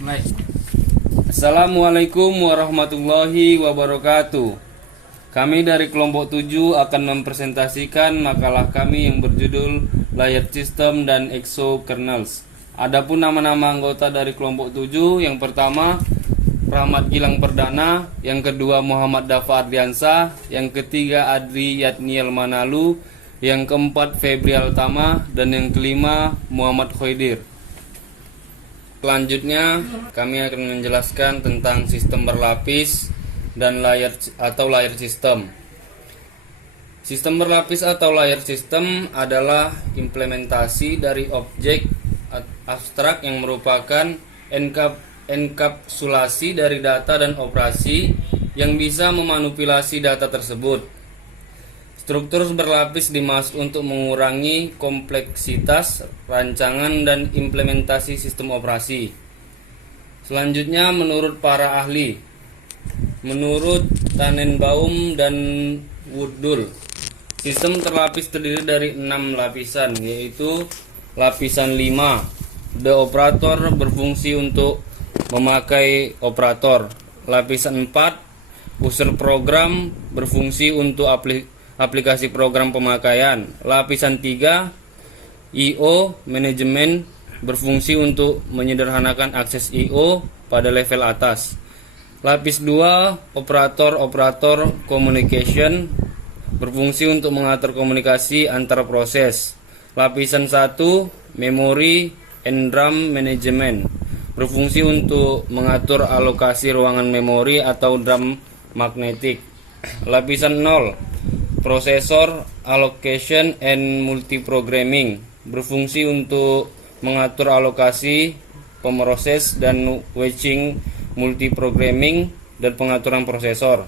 Mulai. Assalamualaikum warahmatullahi wabarakatuh. Kami dari kelompok 7 akan mempresentasikan makalah kami yang berjudul Layered System dan Exokernels. Adapun nama-nama anggota dari kelompok 7, yang pertama Rahmat Gilang Perdana, yang kedua Muhammad Dafa Ardiansa, yang ketiga Adri Yatniel Manalu, yang keempat Febri Altama, dan yang kelima Muhammad Khoidir. Selanjutnya kami akan menjelaskan tentang sistem berlapis dan layered system. Sistem berlapis atau layered system adalah implementasi dari objek abstrak yang merupakan enkapsulasi dari data dan operasi yang bisa memanipulasi data tersebut. Struktur berlapis dimaksud untuk mengurangi kompleksitas rancangan dan implementasi sistem operasi. Selanjutnya, menurut para ahli, menurut Tannenbaum dan Woodhull, sistem terlapis terdiri dari 6 lapisan, yaitu lapisan 5, the operator berfungsi untuk memakai operator. Lapisan 4, user program berfungsi untuk aplikasi program pemakaian. Lapisan 3, I/O manajemen berfungsi untuk menyederhanakan akses I/O pada level atas. Lapis 2, operator communication berfungsi untuk mengatur komunikasi antar proses. Lapisan 1, memory and RAM management berfungsi untuk mengatur alokasi ruangan memori atau RAM magnetik. Lapisan 0, Processor Allocation and Multiprogramming berfungsi untuk mengatur alokasi, pemroses, dan switching multiprogramming dan pengaturan prosesor.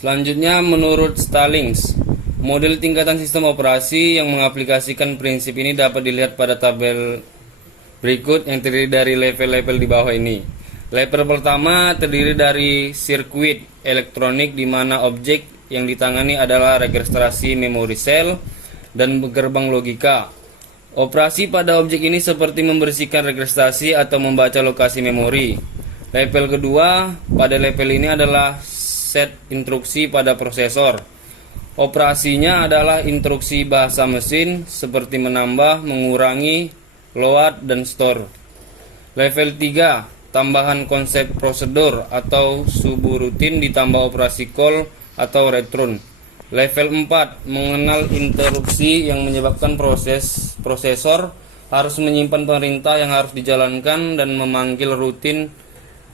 Selanjutnya, menurut Stallings, model tingkatan sistem operasi yang mengaplikasikan prinsip ini dapat dilihat pada tabel berikut yang terdiri dari level-level di bawah ini. Level pertama terdiri dari sirkuit elektronik di mana objek yang ditangani adalah registrasi memori sel dan gerbang logika. Operasi pada objek ini seperti membersihkan registrasi atau membaca lokasi memori. Level kedua pada level ini adalah set instruksi pada prosesor. Operasinya adalah instruksi bahasa mesin seperti menambah, mengurangi, load, dan store. Level 3, tambahan konsep prosedur atau subrutin ditambah operasi call atau return. Level 4, mengenal interupsi yang menyebabkan prosesor harus menyimpan perintah yang harus dijalankan dan memanggil rutin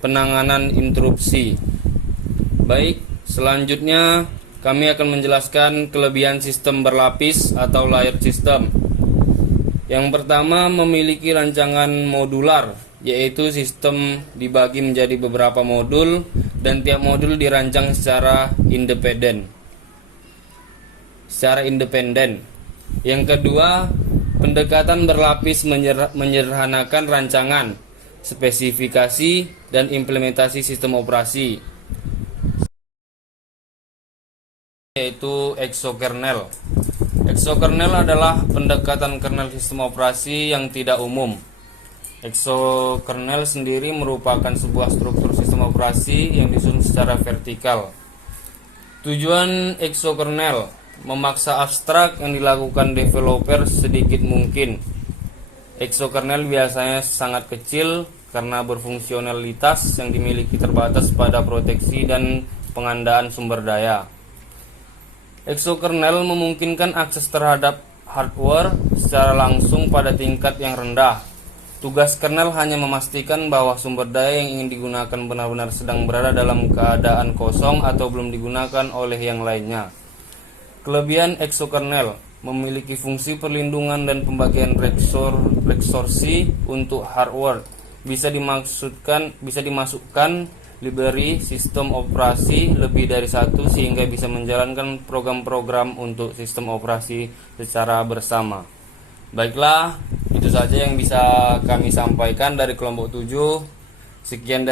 penanganan interupsi. Baik, selanjutnya kami akan menjelaskan kelebihan sistem berlapis atau layered system. Yang pertama, memiliki rancangan modular, yaitu sistem dibagi menjadi beberapa modul dan tiap modul dirancang secara independen. Yang kedua, pendekatan berlapis menyederhanakan rancangan, spesifikasi, dan implementasi sistem operasi, yaitu exokernel. Exokernel adalah pendekatan kernel sistem operasi yang tidak umum. Exokernel sendiri merupakan sebuah struktur sistem operasi yang disusun secara vertikal. Tujuan exokernel memaksa abstrak yang dilakukan developer sedikit mungkin. Exokernel biasanya sangat kecil karena berfungsionalitas yang dimiliki terbatas pada proteksi dan pengandaan sumber daya. Exokernel memungkinkan akses terhadap hardware secara langsung pada tingkat yang rendah. Tugas kernel hanya memastikan bahwa sumber daya yang ingin digunakan benar-benar sedang berada dalam keadaan kosong atau belum digunakan oleh yang lainnya. Kelebihan exokernel memiliki fungsi perlindungan dan pembagian resorsi untuk hardware. Bisa dimasukkan library sistem operasi lebih dari satu sehingga bisa menjalankan program-program untuk sistem operasi secara bersama. Baiklah, itu saja yang bisa kami sampaikan dari kelompok 7. Sekian dari